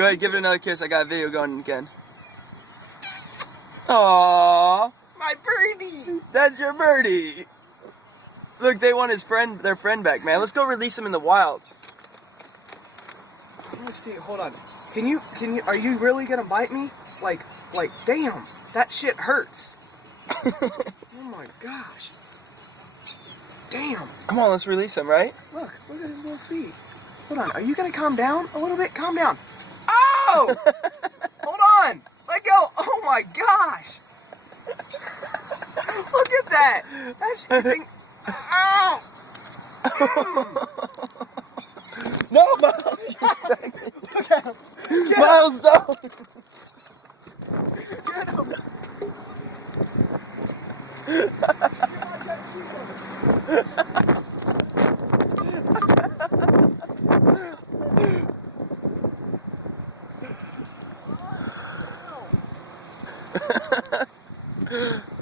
Go ahead, give it another kiss. I got a video going again. Aww. My birdie! That's your birdie! Look, they want their friend back, man. Let's go release him in the wild. Let me see, hold on. Are you really gonna bite me? Like, damn, that shit hurts. Oh my gosh. Damn. Come on, let's release him, right? Look at his little feet. Hold on, are you gonna calm down a little bit? Calm down. Oh! Hold on! Let go! Oh my gosh! Look at that! That's thing. Ow! No, Miles! Look at him! Miles, no! Get him! Ha